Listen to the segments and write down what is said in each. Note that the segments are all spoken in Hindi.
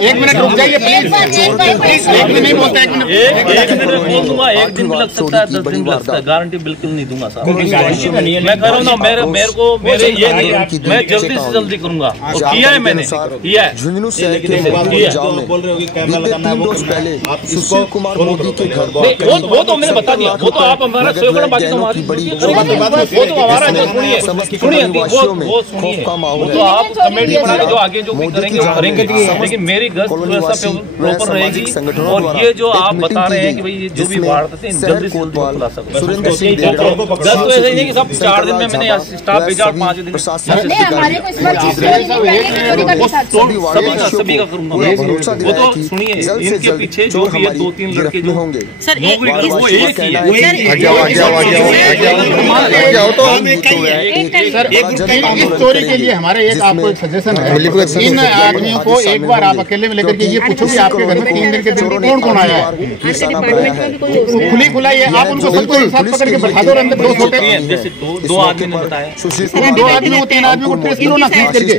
एक मिनट रुक जाइए प्लीज, एक मिनट नहीं बोलते, एक मिनट बोल दूंगा, एक दिन भी लग सकता है, 10 दिन लग सकता है, गारंटी बिल्कुल नहीं दूंगा साहब। मैं कह रहा हूँ ना, मेरे को मेरे ये नहीं, मैं जल्दी से जल्दी करूंगा और किया है, मैंने किया है। सुशील कुमार मोदी के घर वो तो मैंने बता दिया, वो तो आप हमारा बाकी तो हमारी वो तो हमारा, सुनिए वो तो आप कमेटी बना के जो आगे जो करेंगे, लेकिन मेरी गश्त व्यवस्था प्रॉपर रहेगी। और ये जो आप बता रहे हैं कि भाई जो भी वारदातें जल्दी से खुला सकते, गश्त तो ऐसा ही नहीं कि सब 4 दिन में मैंने स्टाफ भेजा और 5 दिन सभी का करूंगा। वो तो सुनिए, इनके पीछे जो भी 2-3 लड़के जो होंगे नौकरी कर, वो एक ही है। इस चोरी के लिए हमारे एक आपको एक सजेशन है, इन आदमियों को एक बार आप अकेले में लेकर के ये पूछो कि आपके घर में 3 दिन के दिन कौन कौन आया है, खुला ये आप उनको सबको एक साथ पकड़ के बैठा दो, अंदर 2 छोटे 2 आदमी ने बताया, 2 आदमी को 3 आदमी को ट्रेस करो ना, खींच करके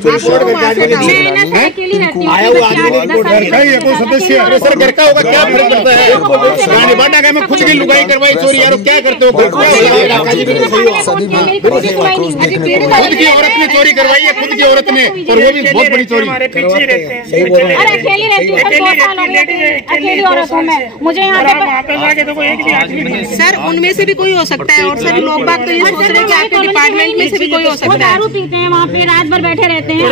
आया हुआ आदमी घर का ही कोई सदस्य। अरे सर घर का होगा, क्या फर्क पड़ता है, बाटा का में खुद की लुगाई करवाई चोरी, यार क्या करते हो, खुद की औरत ने चोरी करवाई है, खुद की औरत ने, और वो भी बहुत बड़ी चोरी। अकेली औरत हूँ मैं, मुझे यहाँ सर उनमें से भी कोई हो सकता है। और सर लोग बात तो ये सोच रहे हैं कि आपके डिपार्टमेंट में से भी कोई हो सकता है। दारू पीते हैं वहाँ पे, रात भर बैठे रहते हैं।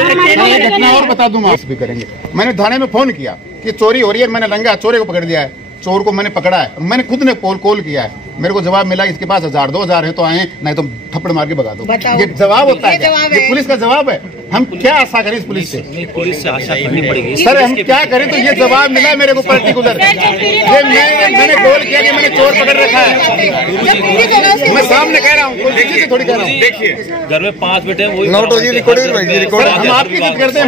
घटना और बता दूं, माफ भी करेंगे, मैंने थाने में फोन किया कि चोरी हो रही है, मैंने लंगा चोरे को पकड़ दिया है, चोर को मैंने पकड़ा है, मैंने खुद ने कॉल किया है, मेरे को जवाब मिला इसके पास 1000-2000 है तो आए, नहीं तो थप्पड़ मार के भगा दो। ये जवाब होता है, ये पुलिस का जवाब है। हम क्या आशा करें इस पुलिस से? पुलिस से आशा करनी पड़ेगी सर, हम क्या करें? तो ये जवाब मिला मेरे को पर्टिकुलर, मैंने कॉल किया कि मैंने चोर पकड़ रखा है, मैं सामने कह रहा हूँ, देखिए थोड़ी कह रहा हूँ, देखिए घर में 5 बेटे वही हम आपकी इज्जत करते हैं,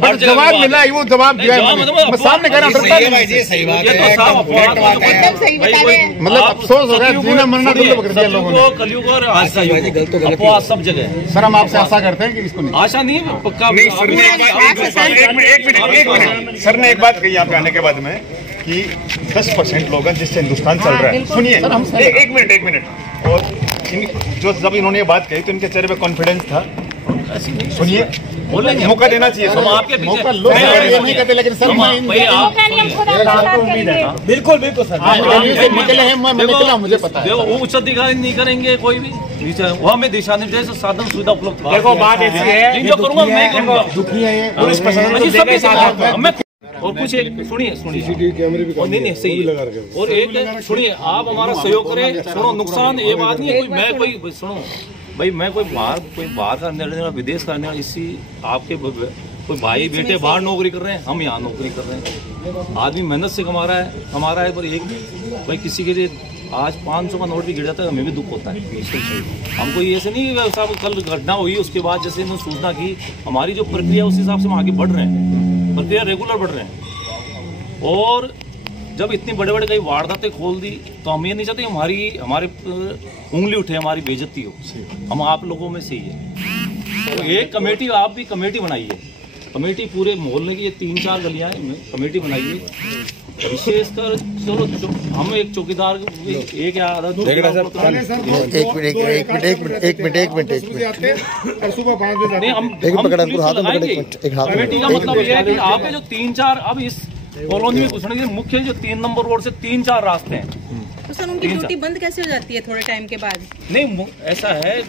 बट जवाब मिला, वो जवाब दिया है, मैं सामने कह रहा हूँ, मतलब अफसोस हो रहा है, जीना मरना दुर्लभ कर दिया लोगों ने, कलयुग और आशा सब जगह। सर हम आपसे आशा करते हैं कि इसको नहीं, आशा नहीं है पक्का। एक मिनट सर ने एक बात कही यहाँ पे आने के बाद में कि 10% लोग हैं जिससे हिंदुस्तान चल रहा है। सुनिए एक मिनट, और जो जब इन्होंने ये बात कही तो इनके चेहरे पे कॉन्फिडेंस था, सुनिए मौका देना चाहिए, मौका लोग नहीं कहते, लेकिन सर बिल्कुल सर निकले हैं, मैं निकला, मुझे पता है। वो उच्च अधिकारी नहीं करेंगे कोई भी, वो हमें दिशा निर्देश साधन सुविधा उपलब्ध। देखो बात ऐसी है, जो करूँगा मैं करूँगा, दुखी है ये पुलिस प्रशासन मैं। और कुछ एक सुनिए नहीं सही है, और एक सुनिए, आप हमारा सहयोग करें। सुनो, नुकसान ये बात नहीं है मैं कोई सुनो भाई, मैं कोई बाहर का निर्णय विदेश का निर्णय, इसी आपके कोई भाई बेटे बाहर नौकरी कर रहे हैं, हम यहाँ नौकरी कर रहे हैं, आदमी मेहनत से कमा रहा है, पर एक भाई किसी के लिए आज 500 का नोट भी गिर जाता है, हमें भी दुख होता है। हमको ये ऐसे नहीं साहब कल घटना हुई उसके बाद जैसे इन्होंने सूचना की, हमारी जो प्रक्रिया उस हिसाब से हम आगे बढ़ रहे हैं, प्रक्रिया रेगुलर बढ़ रहे हैं। और जब इतनी बड़े बड़े कई वारदातें खोल दी तो हम ये नहीं चाहते हमारे उंगली उठे, हमारी बेइज्जती हो, हम आप लोगों में से ही है। तो एक कमेटी, आप भी कमेटी बनाइए, कमेटी पूरे मोहल्ले की ये 3-4 गलियां कमेटी बनाइए, विशेषकर चलो हम एक चौकीदार एक या आधा एक मिनट कमेटी का मतलब ये है कि आपके जो 3-4 अब इस कॉलोनी में घुसने के मुख्य जो 3 नंबर रोड से 3-4 रास्ते हैं, तो सर उनकी ड्यूटी बंद कैसे हो जाती है थोड़े टाइम के बाद? नहीं ऐसा है,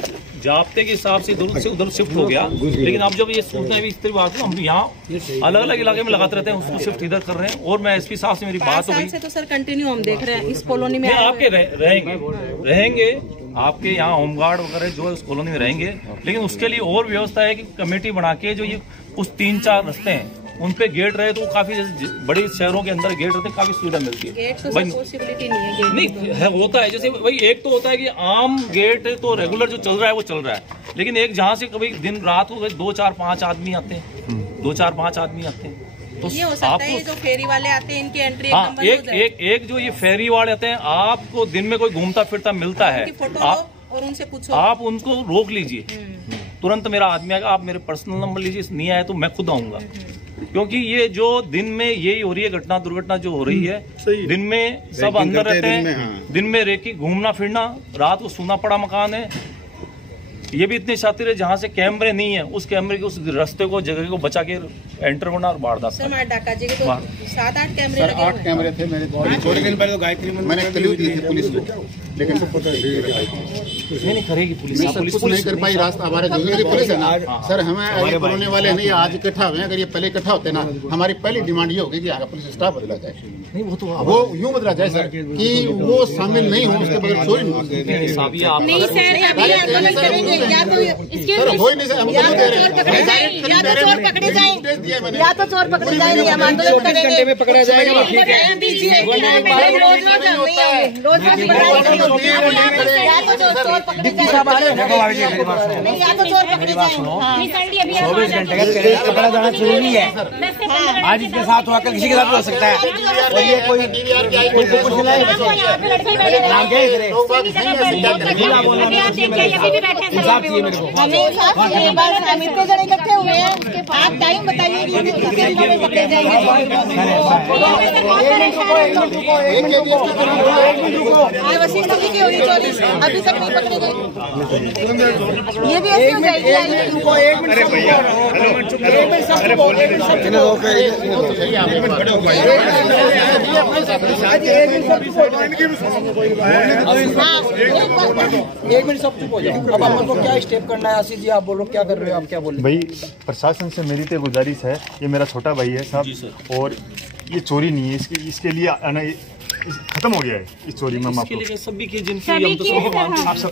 जाब्ते के हिसाब से इधर से उधर शिफ्ट हो गया, लेकिन अब जब ये सूचना भी इस तरह बात है, हम यहाँ अलग अलग इलाके में लगाते रहते हैं, उसको शिफ्ट इधर कर रहे हैं। और मैं एसपी साहब से मेरी बात हो गई से, तो सर कंटिन्यू हम देख रहे हैं इस कॉलोनी में आपके रहेंगे आपके यहाँ होमगार्ड वगैरह जो है उस कॉलोनी में रहेंगे, लेकिन उसके लिए और व्यवस्था है कि कमेटी बना के जो ये उस 3-4 रास्ते हैं उन पे गेट रहे, तो काफी जैसे बड़े शहरों के अंदर गेट रहते हैं, काफी सुविधा मिलती है। गेट तो पॉसिबिलिटी नहीं है, गेट नहीं है, होता है जैसे भाई एक तो होता है कि आम गेट तो रेगुलर जो चल रहा है वो चल रहा है, लेकिन एक जहाँ से कभी दिन रात को 2-4-5 आदमी आते हैं, 2-4-5 आदमी आते हैं, तो ये हो सकता है जो फेरी वाले आते हैं इनकी एंट्री एक जो ये फेरी वाले आते हैं, आपको दिन में कोई घूमता फिरता मिलता है, और उनसे पूछो, आप उनको रोक लीजिए, तुरंत मेरा आदमी आएगा, आप मेरे पर्सनल नंबर लीजिए, नहीं आए तो मैं खुद आऊंगा। क्योंकि ये जो दिन में यही हो रही है घटना, दुर्घटना जो हो रही है, दिन में सब अंदर रहते हैं, दिन में रेकी घूमना फिरना, रात को सूना पड़ा मकान है। ये भी इतने शातिर है, जहाँ से कैमरे नहीं है उस कैमरे के उस रास्ते को, जगह को बचा के एंटर होना और वारदात। डाका जी के तो 7-8 कैमरे लगे। 8 कैमरे थे मेरे। चोरी के पहले तो गायत्री मैंने क्लू दी थी पुलिस को, लेकिन नहीं करेगी पुलिस, कुछ नहीं कर पाई। रास्ता हमारे जो पुलिस है ना सर, हमें बोलने वाले नहीं आज इकट्ठा हुए। अगर ये पहले इकट्ठा होते ना, हमारी पहली डिमांड ये होगी कि आगे पुलिस स्टाफ बदला जाए। नहीं वो तो वो यूँ बदला जाए सर कि वो शामिल नहीं हो, उसके बगैर चोरी नहीं हो सकती। नहीं सर, अभी आंदोलन करेंगे या तो सर हो ही नहीं सर, हम या तो चोर पकड़े जाए, या तो चोर पकड़े जाए, या तो चोर पकड़े जाएंगे, हम आंदोलन करेंगे। 24 घंटे में पकड़ा जाएगा। दीजिए रोज रोज नहीं होंगे, रोज रोज या तो चोर पकड़े जाए, नहीं या तो चोर पकड़े जाए। 24 घंटे का पकड़ा जाना जरूरी है। आज इसके साथ हुआ, कल किसी के साथ हो सकता है। और ये कोई कुछ नहीं इकट्ठे हुए हैं, आप टाइम बताइए पकड़े जाएंगे। वशिष्ठ जी की हुई चोरी अभी तक नहीं पकड़े गए, ये भी ऐसी हो जाएगी। एक मिनट सब चुप हो जाओ। अब अपन को क्या स्टेप करना है? आशीष जी आप बोलो, क्या कर रहे हो आप, क्या बोल रहे भाई? प्रशासन से मेरी तो गुजारिश है, ये मेरा छोटा भाई है साहब, और ये चोरी नहीं है, इसके लिए आना खत्म हो गया है। इस चोरी में आपको सभी की जिनकी हम तो सबको मानते हैं। आप सब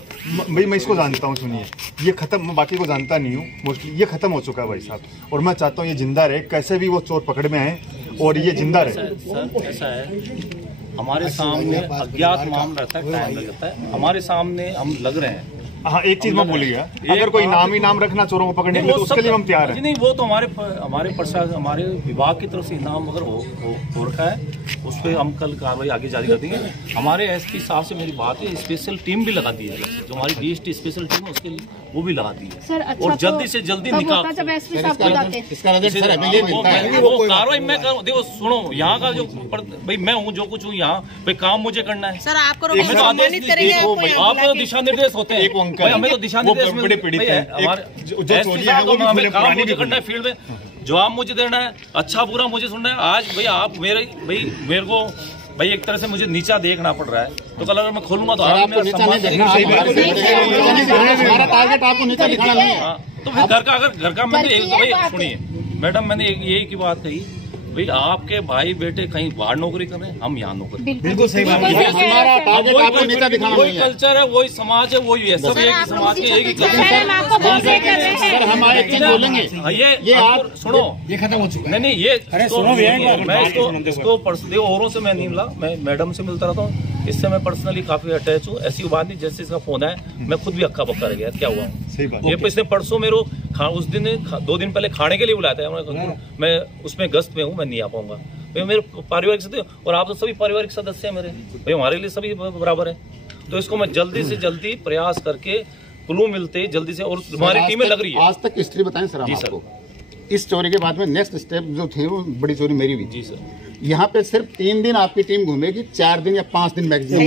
भाई, मैं इसको जानता हूँ, सुनिए, ये खत्म, मैं बाकी को जानता नहीं हूँ, मोस्टली ये खत्म हो चुका है भाई साहब, और मैं चाहता हूँ ये जिंदा रहे, कैसे भी वो चोर पकड़ में आए और ये जिंदा रहे। सर ऐसा है, हमारे सामने अज्ञात मामला रहता है, टाइम लगता है, हमारे सामने हम लग रहे हैं। हाँ, एक चीज मैं भूल गया, अगर कोई नाम ही नाम रखना चोरों को पकड़ने के लिए तो उसके लिए हम तैयार हैं। नहीं, वो तो हमारे प्रशासन, हमारे विभाग की तरफ से इनाम अगर हो रखा है, उस पर हम कल कार्रवाई आगे जारी कर देंगे। हमारे एसपी साहब से मेरी बात है, स्पेशल टीम भी लगा दी है, जो हमारी डीएसटी स्पेशल टीम है उसके लिए वो भी लगा दी है सर। अच्छा, और जल्दी से जल्दी निकाल वो कार्रवाई मैं करूँ। देखो सुनो, यहाँ का जो भाई मैं हूँ, जो कुछ हूँ यहाँ भाई, काम मुझे करना है सर। आपको आपको दिशा निर्देश होते हैं, हमें तो दिशा निर्देश बड़े पीड़ित हैं, मुझे करना है फील्ड में, जवाब मुझे देना है, अच्छा बुरा मुझे सुनना है। आज भाई आप मेरे को भाई एक तरह से मुझे नीचा देखना पड़ रहा है, तो कल अगर मैं खोलूंगा तो हमारा टारगेट आपको नीचा दिखाना नहीं है। तो फिर घर का मैंने भाई सुनिए मैडम, मैंने यही की बात कही भाई, आपके भाई बेटे कहीं बाहर नौकरी कर रहे हैं, हम यहाँ नौकरी। बिल्कुल सही बात है। हमारा टारगेट आपको नीचा दिखाना नहीं है। वही कल्चर है, वही समाज है, वही है, सब एक ही समाज के एक ही कल्चर। सर हम एक चीज बोलेंगे, ये आप सुनो, ये खत्म हो चुका है। नहीं ये मैं इसको पर्सनली औरों से मैं नहीं मिला, मैं मैडम से मिलता रहता हूँ, इससे मैं पर्सनली काफी अटैच हूँ। ऐसी बात नहीं, जैसे इसका फोन है मैं खुद भी अक्का बक्का रह गया, क्या हुआ ये इसने परसों मेरे उस दिन 2 दिन पहले खाने के लिए बुलाया था, मैं उसमें गश्त में हूँ, मैं नहीं आ पाऊंगा भाई, मेरे पारिवारिक सदस्य, और आप तो सभी पारिवारिक सदस्य हैं मेरे भाई, हमारे लिए सभी बराबर है। तो इसको मैं जल्दी से जल्दी प्रयास करके क्लू मिलते जल्दी से, और हमारी टीमें लग रही है। आज तक हिस्ट्री बताएं सर आपको, इस चोरी के बाद में नेक्स्ट स्टेप जो थे वो बड़ी चोरी मेरी हुई। जी सर, यहाँ पे सिर्फ 3 दिन आपकी टीम घूमेगी, 4 दिन या 5 दिन मैक्सिमम।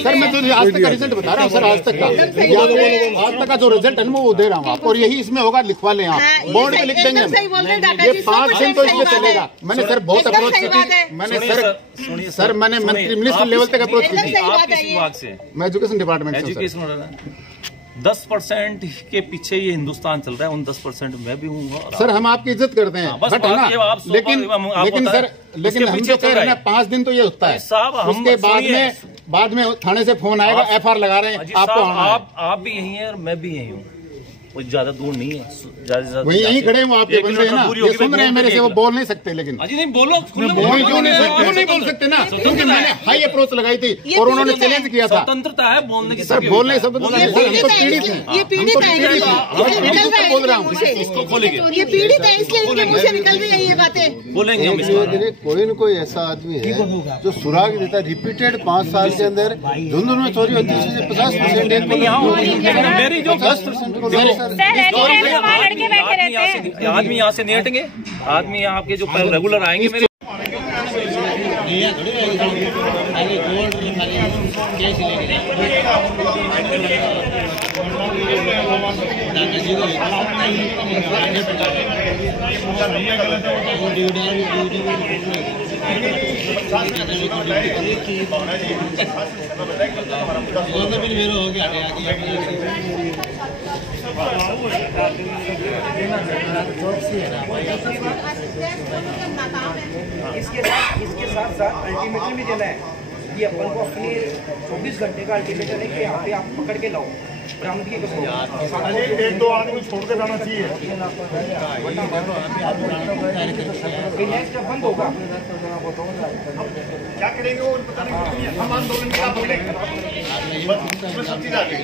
सर मैं तो आज तक का रिजल्ट बता रहा हूँ सर, आज तक का जो रिजल्ट है वो दे रहा हूँ आपको, और यही इसमें होगा, लिखवा लें आप, बोर्ड पे लिख देंगे। ये 5 दिन तो इसमें चलेगा। मैंने सर बहुत अप्रोच की, मैंने सर मैंने मंत्री मिनिस्टर लेवल तक अप्रोच की थी। आप किस विभाग से? मैं एजुकेशन डिपार्टमेंट से। एजुकेशन 10% के पीछे ये हिंदुस्तान चल रहा है, उन 10% में भी हूँ सर। हम आपकी इज्जत करते हैं, बट है ना, लेकिन सर हम जो कह रहे हैं 5 दिन तो ये होता है साहब। उसके बाद में थाने से फोन आएगा, FR लगा रहे हैं आपको। आप भी यही है और मैं भी यही हूँ, कोई ज्यादा दूर नहीं है, वही यहीं खड़े हैं वो आपके बंदे हैं ना, ये सुन रहे हैं मेरे से, वो बोल नहीं सकते। लेकिन अजी नहीं बोलो, क्यों नहीं बोल सकते ना, क्योंकि मैंने हाई अप्रोच लगाई थी और उन्होंने चैलेंज किया था। स्वतंत्रता है बोलने की। सर बोलने सब पीड़ित है, ये पीड़ित है, बोल रहा हूँ, इसको खोलेंगे, ये पीड़ित है इसलिए इनके मुंह से निकल रही है ये बातें। बोलेंगे हम। कोई न कोई ऐसा आदमी है जो सुराग देता है रिपीटेड 5 साल के अंदर धुंध में चोरी होती है 50%। मेरी जो 10% को लड़के बैठे रहते हैं, आदमी यहाँ से नहीं हटेंगे, आदमी यहाँ आपके जो रेगुलर आएंगे मेरे। इसके साथ साथ अल्टीमेटम भी देना है, ये अपन को अपनी 24 घंटे का अल्टीमेटम है कि यहाँ पे आप पकड़ के लाओ बरामदगी को। 1-2 आदमी छोड़ के जाना चाहिए, नेक्स्ट बंद होगा। क्या करेंगे वो पता नहीं, हम आंदोलन क्या बोलेंगे, बस सब चीज आ गई,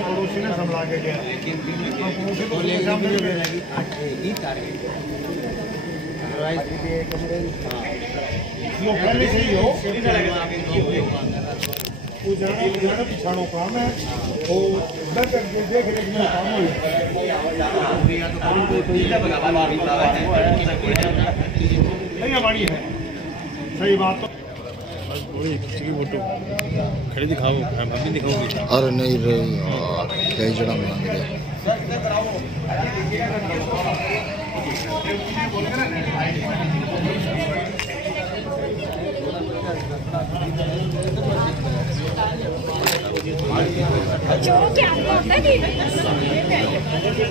पड़ोसी ने संभाल के गया, पिछाड़ो काम है वो देख रेख में काम नहीं हमारी है। सही बात तो फोटो खड़ी दिखाओ, हम भी दिखाओगे। अरे नहीं रे यार, कई जगह मांग रहे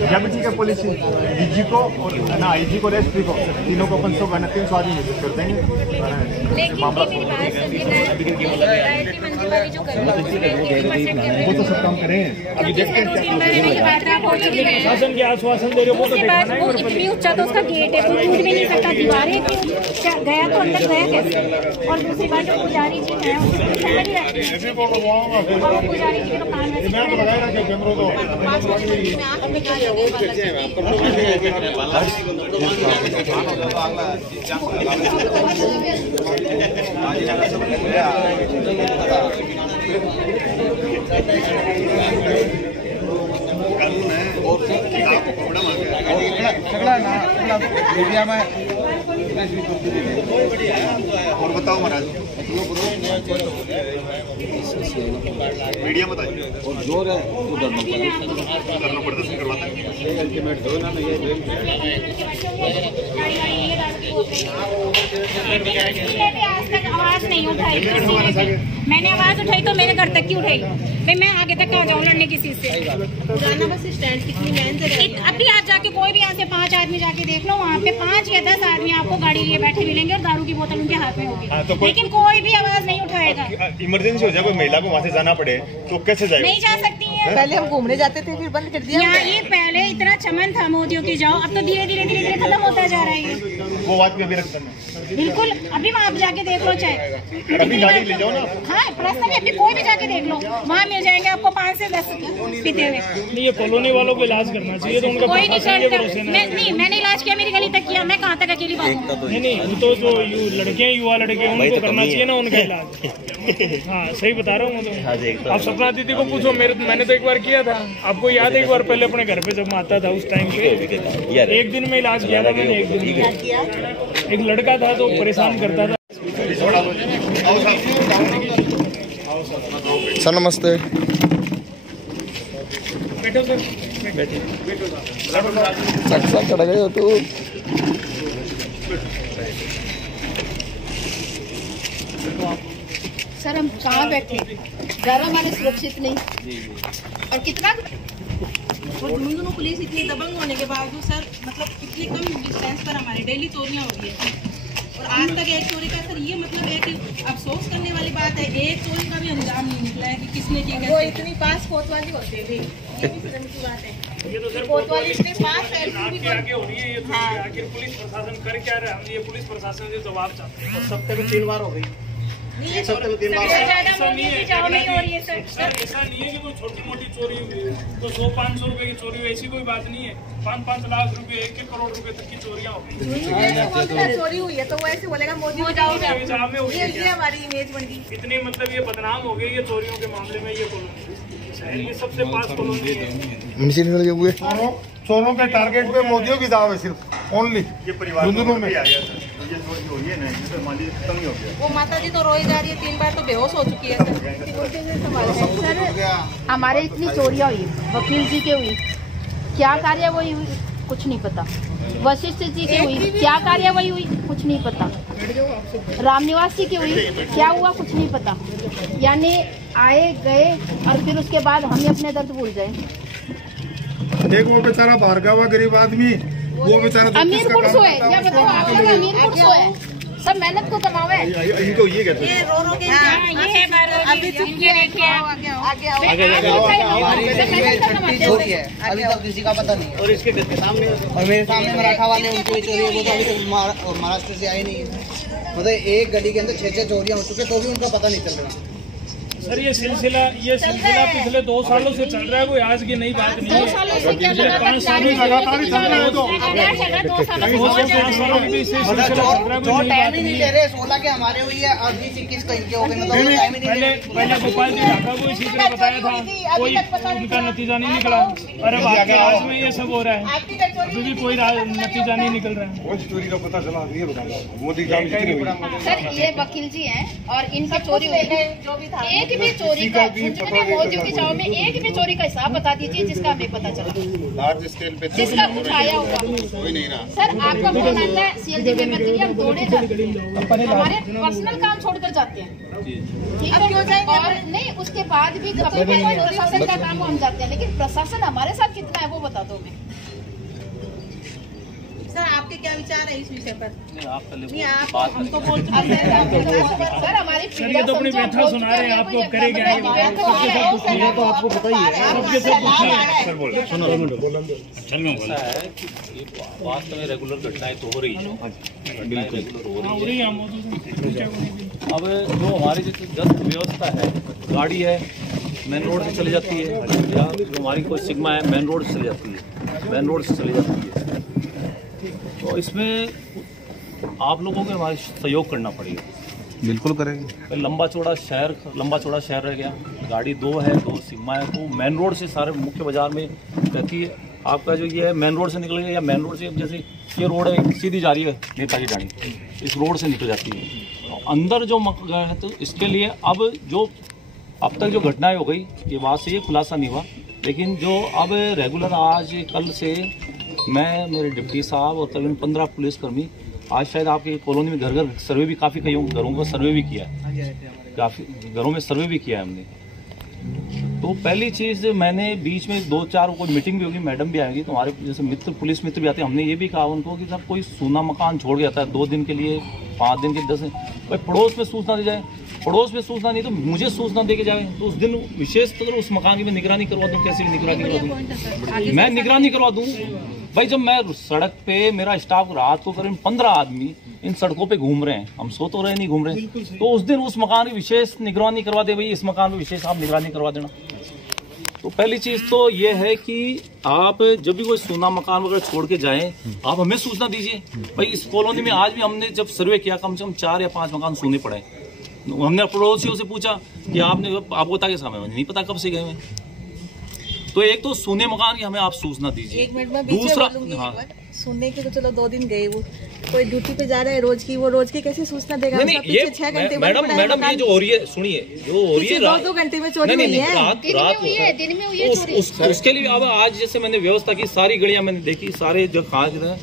जब ठीक है पुलिस डीजी को और ना आईजी को एसपी को तीनों को 500-300 आदमी विजिट कर देंगे। वो तो सब काम करें, अभी देखते हैं शासन के आश्वासन दे रहे हो, इतनी ऊंचा तो उसका गेट है, कोई कूद भी नहीं सकता, दीवारें गया तो अंदर गया कैसे। और दूसरी बात जो पुजारी जी है पुजारी जी तो काम और बताओ महाराज, मीडिया बताइए और जोर है तो करना पड़ता है, करवाता आज तक आवाज नहीं उठाई, मैंने आवाज उठाई तो मेरे घर तक की उठाई भाई, मैं आगे तक कहाँ जाऊँ लड़ने किसी से। पुराना बस स्टैंड कितनी मेहनत, अभी आज जाके कोई भी यहाँ से 5 आदमी जाके देख लो, वहाँ पे 5 या 10 आदमी आपको गाड़ी लिए बैठे मिलेंगे और दारू की बोतल उनके हाथ में होगी, लेकिन कोई भी आवाज नहीं उठाएगा। इमरजेंसी हो जाए, कोई महिला को वहाँ से जाना पड़े तो कैसे जाएगा? नहीं जा सकती है। पहले हम घूमने जाते थे फिर बंद कर दिया। यहाँ ये पहले इतना चमन था मोदियों की जाओ, अब तो धीरे धीरे धीरे धीरे खत्म होता जा रहा है। वो बात भी अभी रखता है बिल्कुल, अभी वहाँ आप जाके देख लो, चाहे अभी गाड़ी ले जाओ ना। हाँ पर्सनली अभी कोई भी जाके देख लो, वहाँ मिल जाएंगे आपको 5 से 10 पीते हुए। ये कॉलोनी वालों को इलाज करना चाहिए, तो उनका कोई नहीं करता। मैंने इलाज किया, मेरी गली तक किया, मैं कहाँ तक अकेली बात। नहीं तो जो लड़के युवा लड़के उनको करना चाहिए ना उनका इलाज। हाँ सही बता रहा हूँ। तो आप सपना दीदी को पूछो, मैंने तो एक बार किया था, आपको याद है एक बार पहले अपने घर पे जब मैं आता था उस टाइम पे 1 दिन में इलाज किया था मैंने। 1 दिन में एक लड़का था तो परेशान करता था। सर नमस्ते। बैठो सर, बैठिए। चढ़ गए हो तू। सर हम कहाँ बैठे, घर हमारे सुरक्षित नहीं, और कितना और दोनों पुलिस इतनी दबंग होने के बावजूद सर मतलब कितनी कम डिस्टेंस पर हमारी डेली चोरियां हो रही है। और आज तक एक चोरी का सर ये मतलब एक अफसोस करने वाली बात है, एक चोरी का भी अंजाम नहीं निकला है कि किसने किया। वो इतनी पास कोतवाली होती थी, ये भी शर्म की बात है। ये तो सिर्फ कोतवाली इतने पास है, आगे हो रही है ये तो। आखिर पुलिस प्रशासन कर क्या रहा है? हम ये पुलिस प्रशासन से जवाब चाहते हैं। सप्ताह में 3 बार हो गई, एक सप्ताह में 3 बार। ऐसा नहीं है कि कोई छोटी मोटी चोरी हुई है तो 100-500 रुपए की चोरी हुई, ऐसी कोई बात नहीं है। 5-5 लाख रुपए, 1-1 करोड़ रुपए तक की चोरियां हो गई। चोरी हुई है तो वो ऐसे बोलेगा मोदी ये हमारी इमेज बन गई। इतनी मतलब ये बदनाम हो गई ये चोरियों के मामले में। ये कॉलोनी शहर की सबसे पास कॉलोनी है। चोरों के टारगेट पे मोदियों की दाव है सिर्फ, ओनली ये परिवार में आ गया सर। ये चोरी हो रही है ना, जिससे मान लीजिए खत्म ही हो गया। वो माता जी तो रोई जा रही है, 3 बार तो बेहोश हो चुकी है सर। हमारे इतनी चोरियां हुई, वकील जी की हुई, क्या कार्यवाही हुई कुछ नहीं पता। वशिष्ठ जी की हुई, क्या कार्यवाही हुई कुछ नहीं पता। रामनिवास जी की हुई, क्या हुआ कुछ नहीं पता। यानी आए गए और फिर उसके बाद हमें अपने दर्द भूल जाए। एक वो बेचारा भार्गव गरीब आदमी, वो बेचारा अमीरपुर सोए, क्या बताओ आप लोग अमीरपुर सोए, सब मेहनत को कमावे। इनको ये कहते हैं ये रो के अभी चुप के देखिए आगे चोरी है, अभी तक किसी का पता नहीं। और इसके सामने और मेरे सामने मराठा वाले उनकी चोरी है, वो तो अभी तक महाराष्ट्र से आए नहीं। मतलब एक गली के अंदर 6 चोरियां हो चुकी, तो भी उनका पता नहीं चल रहा। सर ये सिलसिला पिछले 2 सालों से चल रहा है, कोई आज की नई बात नहीं है। 2 सालों से क्या लगातार 5 सालों से 2 सालों जो टाइम ही नहीं ले रहे, 16 के हमारे हुई है, अभी 21 का इनके हो गए। मतलब टाइम ही नहीं ले रहे। पहले गोपाल जी ढाका को इसी तरह बताया था, कोई उनका नतीजा नहीं निकला। और अब आपके आज में ये सब हो रहा है, अभी भी कोई नतीजा नहीं निकल रहा है। चोरी का पता चला मोदी सर ये वकील जी हैं और इनका चोरी जो भी था, एक भी चोरी का मोदी की चाव में एक भी चोरी का हिसाब बता दीजिए जिसका हमें पता चला, लार्ज स्केल पे जिसका कुछ आया हुआ। कोई नहीं रहा। सर आपका फोन आता है सीएलजी पेपर के लिए, हम दौड़े जाते हैं, हमारे पर्सनल काम छोड़कर जाते हैं, ठीक है क्यों जाएंगे? और नहीं उसके बाद भी कभी भी कोई प्रशासन का काम हम जाते हैं, लेकिन प्रशासन हमारे साथ कितना है वो बता दो। मैं सर आपके क्या विचार है इस विषय पर? हम तो बोल चुके हैं सर हमारी सर, ये तो अपनी व्यथा सुना रहे हैं, आपको करेगा तो आपको पता ही है। वास्तव में रेगुलर घटनाएं तो हो रही है, हो रही है। अब जो हमारी जो व्यवस्था है, गाड़ी है मेन रोड से चली जाती है, या जो हमारी कोई सिग्मा है मेन रोड से चली जाती है, मेन रोड से चली जाती है। तो इसमें आप लोगों को हमारा सहयोग करना पड़ेगा। बिल्कुल करेंगे। लंबा चौड़ा शहर रह गया, गाड़ी 2 है, 2 सिग्मा है, तो मेन रोड से सारे मुख्य बाजार में रहती है। आपका जो ये है मेन रोड से निकल गया, या मेन रोड से जैसे ये रोड है सीधी जा रही है नेताजी डाणी, इस रोड से निकल जाती है। तो अंदर जो मकान है, तो इसके लिए अब तक जो घटनाएं हो गई, ये बात से ये खुलासा नहीं हुआ, लेकिन जो अब रेगुलर आज कल से मैं, मेरे डिप्टी साहब और करीबन 15 पुलिसकर्मी, आज शायद आपके कॉलोनी में घर सर्वे भी काफ़ी कई घरों का सर्वे भी किया है, काफ़ी घरों में सर्वे भी किया है हमने। तो पहली चीज़ मैंने बीच में 2-4 कोई मीटिंग भी होगी, मैडम भी आएंगी, तो हमारे जैसे पुलिस मित्र भी आते हैं, हमने ये भी कहा उनको कि सब कोई सूना मकान छोड़ के आता है 2 दिन के लिए, 5 दिन के 10 दिन, भाई पड़ोस में सूचना दी जाए, पड़ोस में सूचना नहीं तो मुझे सूचना दे के जाए, तो उस दिन विशेष अगर उस मकान की मैं निगरानी करवा दूँ, कैसे निगरानी करवा दूँ? मैं निगरानी करवा दूँ भाई, जब मैं सड़क पे मेरा स्टाफ रात को करीब 15 आदमी इन सड़कों पे घूम रहे हैं, हम सो तो रहे नहीं घूम रहे, तो उस दिन उस मकान की विशेष निगरानी करवा दे, भाई इस मकान में विशेष आप निगरानी करवा देना। तो पहली चीज तो ये है कि आप जब भी कोई सोना मकान वगैरह छोड़ के जाएं, आप हमें सूचना दीजिए। भाई इस कॉलोनी में आज भी हमने जब सर्वे किया, कम से कम 4 या 5 मकान सोने पड़े। हमने पड़ोसियों से पूछा कि आपको पता कैसा, हमें नहीं पता कब से गए हैं। तो एक तो सोने मकान की हमें आप सूचना दीजिए। एक मिनट में दूसरा, हाँ सुनने के तो चलो 2 दिन गए, वो कोई ड्यूटी पे जा रहा है रोज की, वो रोज की कैसे सूचना देगा? नहीं, ये 6 घंटे मैडम ये जो हो रही है, सुनिए, जो हो रही है 2 घंटे में चोरी हुई है, रात दिन में हुई है चोरी। उसके लिए अब आज जैसे मैंने व्यवस्था की, सारी गलियां मैंने देखी, सारे जो खास है,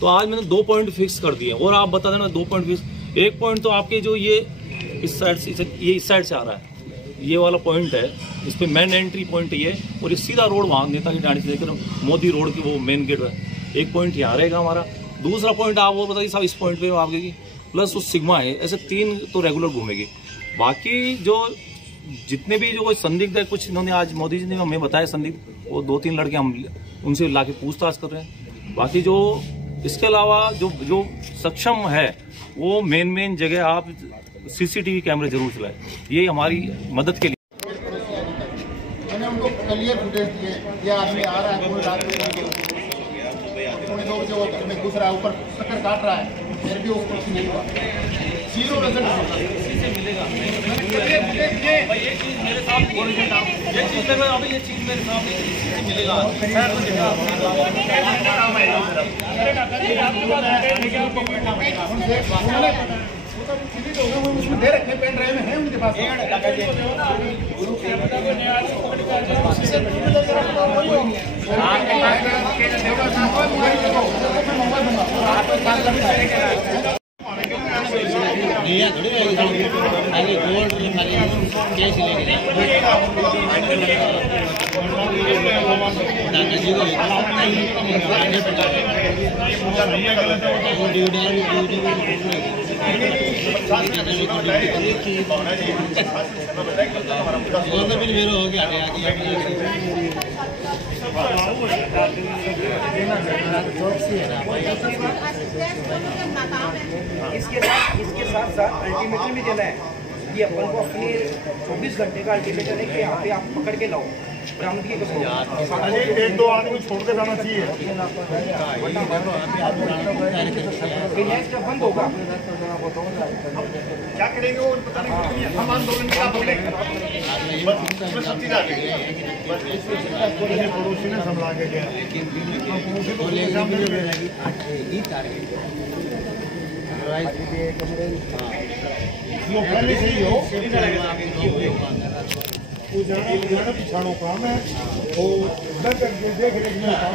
तो आज मैंने 2 पॉइंट फिक्स कर दिए। और आप बता देना 2 पॉइंट फिक्स। एक पॉइंट तो आपके जो ये इस साइड से, ये इस साइड से आ रहा है, ये वाला पॉइंट है, इस पे मेन एंट्री पॉइंट ये, और ये सीधा रोड वहाँ नेताजी डाणी से लेकर मोदी रोड की वो मेन गेट है। एक पॉइंट यहाँ रहेगा हमारा। दूसरा पॉइंट आप वो बताइए साहब, इस पॉइंट पे आपके प्लस उस सिग्मा है, ऐसे 3 तो रेगुलर घूमेगी। बाकी जो जितने भी जो कोई संदिग्ध है, कुछ इन्होंने आज मोदी जी ने हमें बताया संदिग्ध, वो 2-3 लड़के हम उनसे लाके पूछताछ कर रहे हैं। बाकी जो इसके अलावा जो सक्षम है वो मेन जगह आप CCTV कैमरे जरूर चलाएं, ये हमारी मदद के लिए। मैंने उनको क्लियर फुटेज दिए, ये आदमी आ रहा है पूरी रात में, पौने 2 बजे वो घर में घुस रहा है, ऊपर चक्कर काट रहा है, फिर भी उसको कुछ नहीं हुआ, 0 रिजल्ट मिलेगा। ये चीज मेरे साथ ये चीज अभी ये चीज मेरे साथ मिलेगा। उसमें दे रखे पेन ड्राइव में है उनके पास। इसके साथ अल्टीमेटम भी देना है कि अपन को अपने 24 घंटे का अल्टीमेटम है कि यहाँ पे आप पकड़ के लाओ बरामदगी को। 1-2 आदमी छोड़ के जाना चाहिए। बंद होगा, क्या करेंगे वो पता नहीं, हम आंदोलन क्या पकड़ेंगे, सब चीज आ गई, पड़ोसी ने संभला के गया। पहले सही हो पिछाड़ो काम है वो देख रेख में काम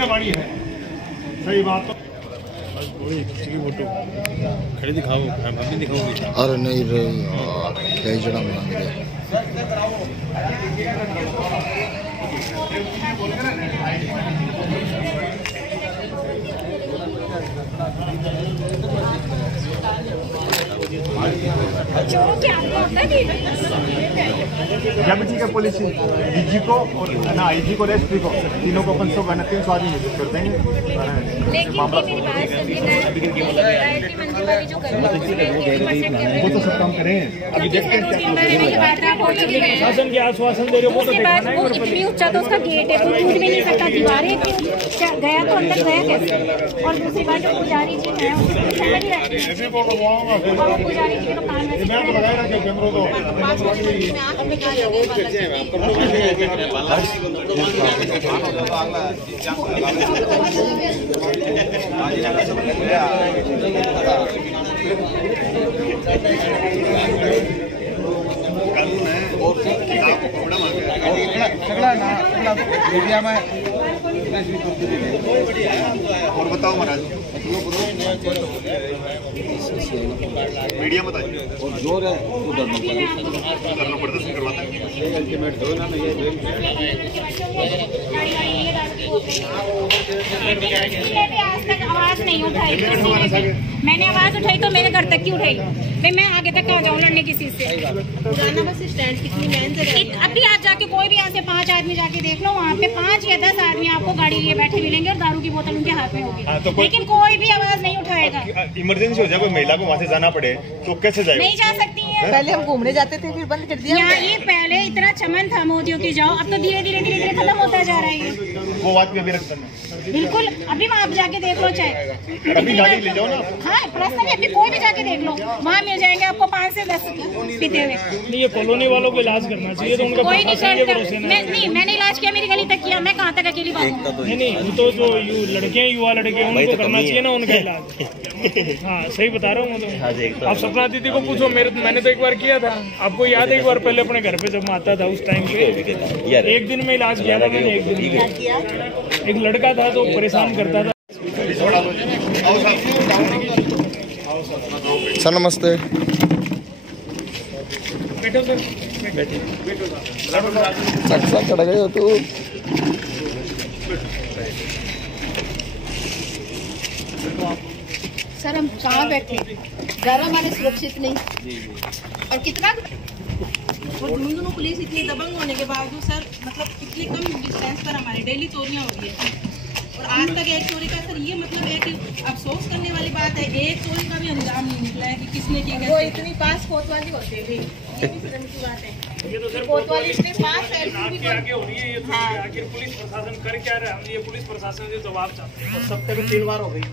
हमारी है। सही बात तो फोटो खड़ी दिखाओ, हम भी दिखाओगे। अरे नहीं रे कई जगह मांगे जब ठीक है पुलिस डीजी को और ना आईजी को एसपी को तीनों को 300 आदमी विजिट कर देंगे। वो तो सब काम करें, अभी देखते हैं शासन के आश्वासन दे रहे हो, वो तो देखना है। इतनी ऊंचा तो उसका गेट है, कोई टूट भी नहीं सकता, दीवारें गया तो अंदर गया कैसे। और दूसरी बात जो पुजारी जी है पुजारी जी तो काम और बताओ महाराज मीडिया बताइए और जोर है करना पड़ता है करवाता है। आज तक आवाज नहीं उठाई, मैंने आवाज उठाई तो मेरे घर तक की उठाई, मैं आगे तक कहाँ जाऊँ लड़ने किसी से। पुराना बस स्टैंड कितनी मेहनत है, अभी आज जाके कोई भी यहाँ से 5 आदमी जाके देख लो, वहाँ पे 5 या 10 आदमी आपको गाड़ी लिए बैठे मिलेंगे और दारू की बोतल उनके हाथ में होगी, लेकिन कोई भी आवाज नहीं उठाएगा। इमरजेंसी हो जाए कोई महिला को वहाँ से जाना पड़े तो कैसे जाएगा? नहीं जा सकती है। पहले हम घूमने जाते थे फिर बंद कर दिया। ये पहले इतना चमन था मोदियों की जाओ, अब तो धीरे धीरे खत्म होता जा रहा है। वो बात भी अभी रखते हैं बिल्कुल, अभी वहाँ आप जाके देख लो, चाहे अभी गाड़ी ले जाओ ना। हाँ पर्सनली अभी कोई भी जाके देख लो, वहाँ मिल जाएंगे आपको 5 से 10 पीते हुए। ये कॉलोनी वालों को इलाज करना चाहिए, तो उनका कोई नहीं करता। मैंने इलाज किया, मेरी गली तक किया, मैं कहाँ तक अकेली बात। नहीं तो जो लड़के हैं, युवा लड़के हैं, उनको करना चाहिए ना उनका इलाज। हाँ सही बता रहा हूँ मैं तो। आप सपना दीदी को पूछो, मैंने तो एक बार किया था, आपको याद है? एक बार पहले अपने घर पे जब मैं आता था उस टाइम पे 1 दिन में इलाज किया था मैंने। 1 दिन में एक लड़का था तो परेशान करता था। सर नमस्ते। बैठो सर, चढ़ गए हो तू। सर हम कहाँ बैठे, घर हमारे सुरक्षित नहीं, और कितना और झुंझुनू पुलिस इतनी दबंग होने के बावजूद सर मतलब इतनी कम डिस्टेंस पर हमारी डेली चोरियां हो रही है और आज तक एक चोरी का सर ये मतलब है कि अफसोस करने वाली बात है, एक चोरी का भी अंजाम नहीं निकला है कि किसने की, वो इतनी पास कोतवाली होती है, ये भी शर्म की बात है। ये तो सर कोतवाली इतने पास है, आगे आगे हो रही है ये तो। आखिर पुलिस प्रशासन कर क्या रहा है, हम ये पुलिस प्रशासन से जवाब चाहते हैं। सप्ताह में 3 बार हो गई,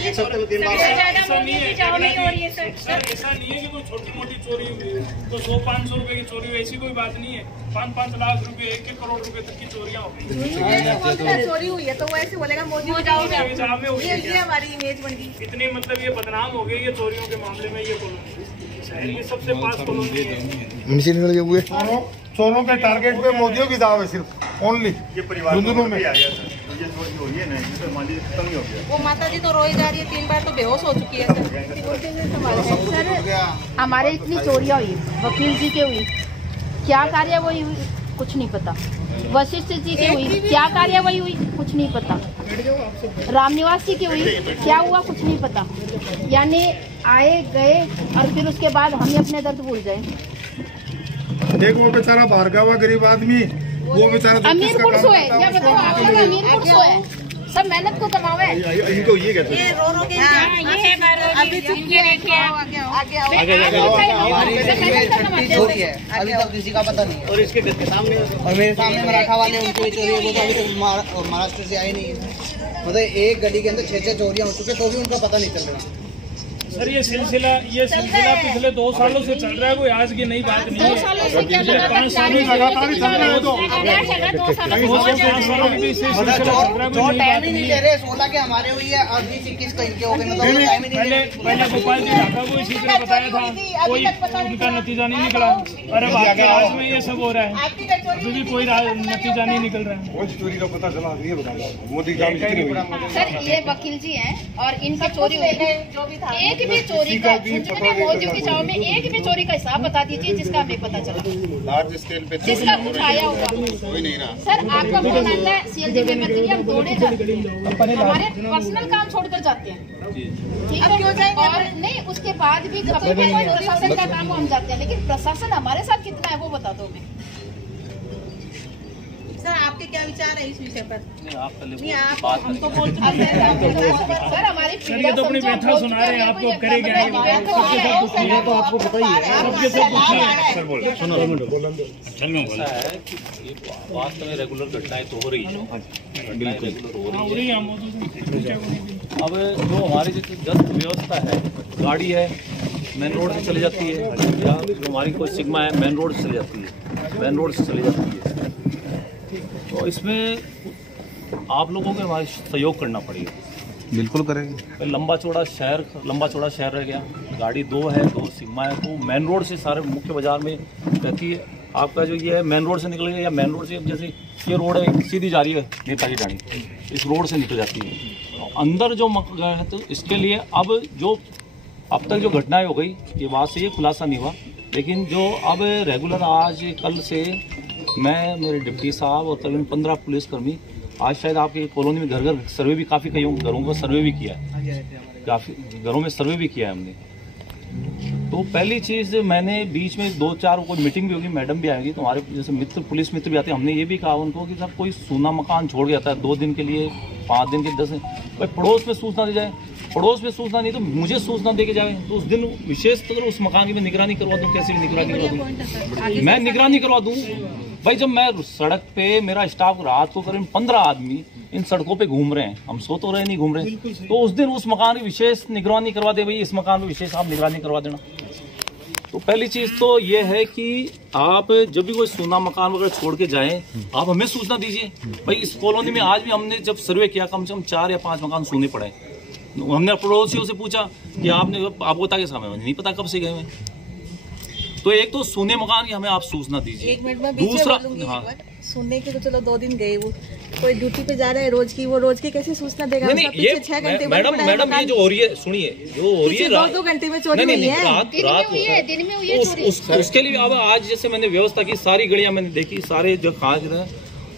एक सप्ताह में 3 बार। ऐसा नहीं है सर, ऐसा नहीं है कि कोई छोटी मोटी चोरी हुई तो 100-500 रुपए की चोरी हुई, ऐसी कोई बात नहीं है। 5-5 लाख रुपए, 1-1 करोड़ रुपए तक की चोरियां हो गई। चोरी हुई है तो वो ऐसे बोलेगा मोदी ये हमारी इमेज बन गई। इतनी मतलब ये बदनाम हो गई ये चोरियों के मामले में, ये कॉलोनी शहर की सबसे पास कॉलोनी है। चोरों के टारगेट पे मोदियों की दाव है सिर्फ ओनली। ये परिवार में आ गया सर, ये चोरी हो रही है ना, ये तो मान लीजिए खत्म ही हो गया। वो माता जी तो रोई जा रही है, 3 बार तो बेहोश हो चुकी है सर। हमारे इतनी चोरियां हुई, वकील जी के हुई, क्या कार्यवाही हुई कुछ नहीं पता। वशिष्ठ जी की हुई, क्या कार्यवाही हुई कुछ नहीं पता। रामनिवास जी की हुई, क्या हुआ कुछ नहीं पता। यानी आए गए और फिर उसके बाद हम ही अपने दर्द भूल जाए। एक वो बेचारा भार्गव गरीब आदमी, वो बेचारा अमीरपुर से है, क्या बताओ आप लोग अमीरपुर से है, सब मेहनत को कमावे। इनको ये कहते हैं ये रो रो के अभी चुप के देखिए चोरी है, अभी तक किसी का पता नहीं। और इसके घर के सामने और मेरे सामने मराठा वाले उनकी भी चोरी है, वो तो अभी तक महाराष्ट्र से आए नहीं है। मतलब एक गली के अंदर 6-6 चोरियां हो चुके तो भी उनका पता नहीं चल रहा। सर ये सिलसिला पिछले 2 सालों से चल रहा है, कोई आज की नई बात नहीं है। 2 सालों से क्या लगा, 5 सालों से लगातार चल रहा है। 2 सालों से जो टाइम ही नहीं ले रहे, 16 के हमारे हुई है, अभी 21 का इनके हो गए, मतलब टाइम ही नहीं ले रहे। पहले गोपाल जी ढाका को इसी तरह बताया था, कोई उनका नतीजा नहीं निकला। और अब आपके राज्य में ये सब हो रहा है, अभी भी कोई नतीजा नहीं निकल रहा है। चोरी का पता चला, ये बताया मोदी सर ये वकील जी हैं और इनका चोरी हुई है, जो भी था एक भी चोरी का मोदी की चाव में एक भी चोरी का हिसाब बता दीजिए जिसका हमें पता चला, लार्ज स्केल पे जिसका कुछ आया होगा। कोई नहीं रहा सर आपका फोन आता है सीएलजी में मत करिए, हम दौड़े जाते हैं, हमारे पर्सनल काम छोड़कर जाते हैं, ठीक है क्यों जाएंगे? और नहीं उसके बाद भी कभी भी कोई प्रशासन का काम हम जाते हैं, लेकिन प्रशासन हमारे साथ कितना है वो बता दो हमें। सर आपके क्या विचार है इस विषय पर? नहीं आप हम तो बोल चुके सर हमारी सर ये तो अपनी व्यथा सुना रहे हैं, आपको करेगा तो आपको बताइए सबके सब पूछिए। सर बोल ये वास्तव में रेगुलर घटनाएं तो हो रही है, रेगुलर हो रही है। अब जो हमारी जस्ट व्यवस्था है, गाड़ी है मेन रोड से चली जाती है, या जो हमारी कोई सिग्मा है मेन रोड से चली जाती है, मेन रोड से चली जाती है, तो इसमें आप लोगों को हमारे सहयोग करना पड़ेगा। बिल्कुल करेंगे। लंबा चौड़ा शहर रह गया, गाड़ी 2 है, 2 सिग्मा है, तो मेन रोड से सारे मुख्य बाजार में रहती है। आपका जो ये है मेन रोड से निकलेगा या मेन रोड से, जैसे ये रोड है सीधी जा रही है नेताजी डाणी, इस रोड से निकल जाती है, तो अंदर जो मकान है, तो इसके लिए अब तक जो घटनाएं हो गई ये बात से ये खुलासा नहीं हुआ, लेकिन जो अब रेगुलर आज कल से मैं, मेरे डिप्टी साहब और तकरीबन 15 पुलिसकर्मी, आज शायद आपके कॉलोनी में घर सर्वे भी काफ़ी कई घरों का सर्वे भी किया है, काफ़ी घरों में सर्वे भी किया है हमने। तो पहली चीज़ मैंने बीच में 2-4 कोई मीटिंग भी होगी, मैडम भी आएगी, तो हमारे जैसे मित्र पुलिस मित्र भी आते हैं, हमने ये भी कहा उनको कि सब कोई सूना मकान छोड़ के आता है 2 दिन के लिए, 5 दिन के 10 दिन, भाई पड़ोस में सूचना दी जाए, पड़ोस में सूचना नहीं तो मुझे सूचना दे के जाए, तो उस दिन विशेष तो उस मकान की मैं निगरानी करवा दूँ, कैसे भी निगरानी करवा दूँ, मैं निगरानी करवा दूँ। भाई जब मैं सड़क पे मेरा स्टाफ रात को करीब 15 आदमी इन सड़कों पे घूम रहे हैं, हम सो तो रहे नहीं घूम रहे, तो उस दिन उस मकान की विशेष निगरानी करवा दे, भाई इस मकान में विशेष आप निगरानी करवा देना। तो पहली चीज तो ये है कि आप जब भी कोई सूना मकान वगैरह छोड़ के जाएं, आप हमें सूचना दीजिए। भाई इस कॉलोनी में आज भी हमने जब सर्वे किया, कम से कम 4 या 5 मकान सूने पड़े, हमने पड़ोसियों से पूछा कि आपको पता कैसा, हमें नहीं पता कब से गए हैं। तो एक तो सूने मकान की हमें आप सूचना दीजिए। 1 मिनट में दूसरा सुनने के तो चलो 2 दिन गए, वो कोई ड्यूटी पे जा रहा है रोज की, वो रोज की कैसे सूचना देगा? नहीं, ये 6 घंटे मैडम ये जो हो रही है, सुनिए जो हो रही है 2 घंटे में चोरी हुई है, दिन में हुई है चोरी। उसके लिए अब आज जैसे मैंने व्यवस्था की, सारी गलियां मैंने देखी, सारे जो खास रहे,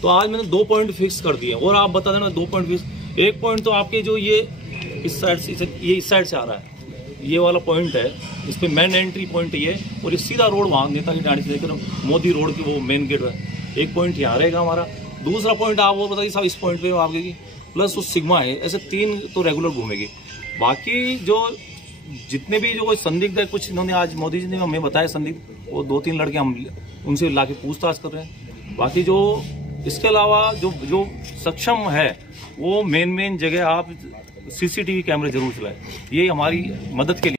तो आज मैंने 2 पॉइंट फिक्स कर दिए और आप बता देना 2 पॉइंट फिक्स। एक पॉइंट तो आपके जो ये इस साइड से, ये इस साइड से आ रहा है, ये वाला पॉइंट है, इस पे मेन एंट्री पॉइंट ये, और ये सीधा रोड वहाँ नेताजी डांडी से लेकर मोदी रोड की वो मेन गेट है। एक पॉइंट यहाँ रहेगा हमारा। दूसरा पॉइंट आप वो बताइए साहब, इस पॉइंट पे आपकी प्लस उस सिग्मा है, ऐसे 3 तो रेगुलर घूमेगी। बाकी जो जितने भी जो संदिग्ध है, कुछ इन्होंने आज मोदी जी ने हमें बताया संदिग्ध, वो 2-3 लड़के हम उनसे लाके पूछताछ कर रहे हैं। बाकी जो इसके अलावा जो सक्षम है वो मेन जगह आप CCTV कैमरे जरूर चलाएं, ये हमारी मदद के लिए।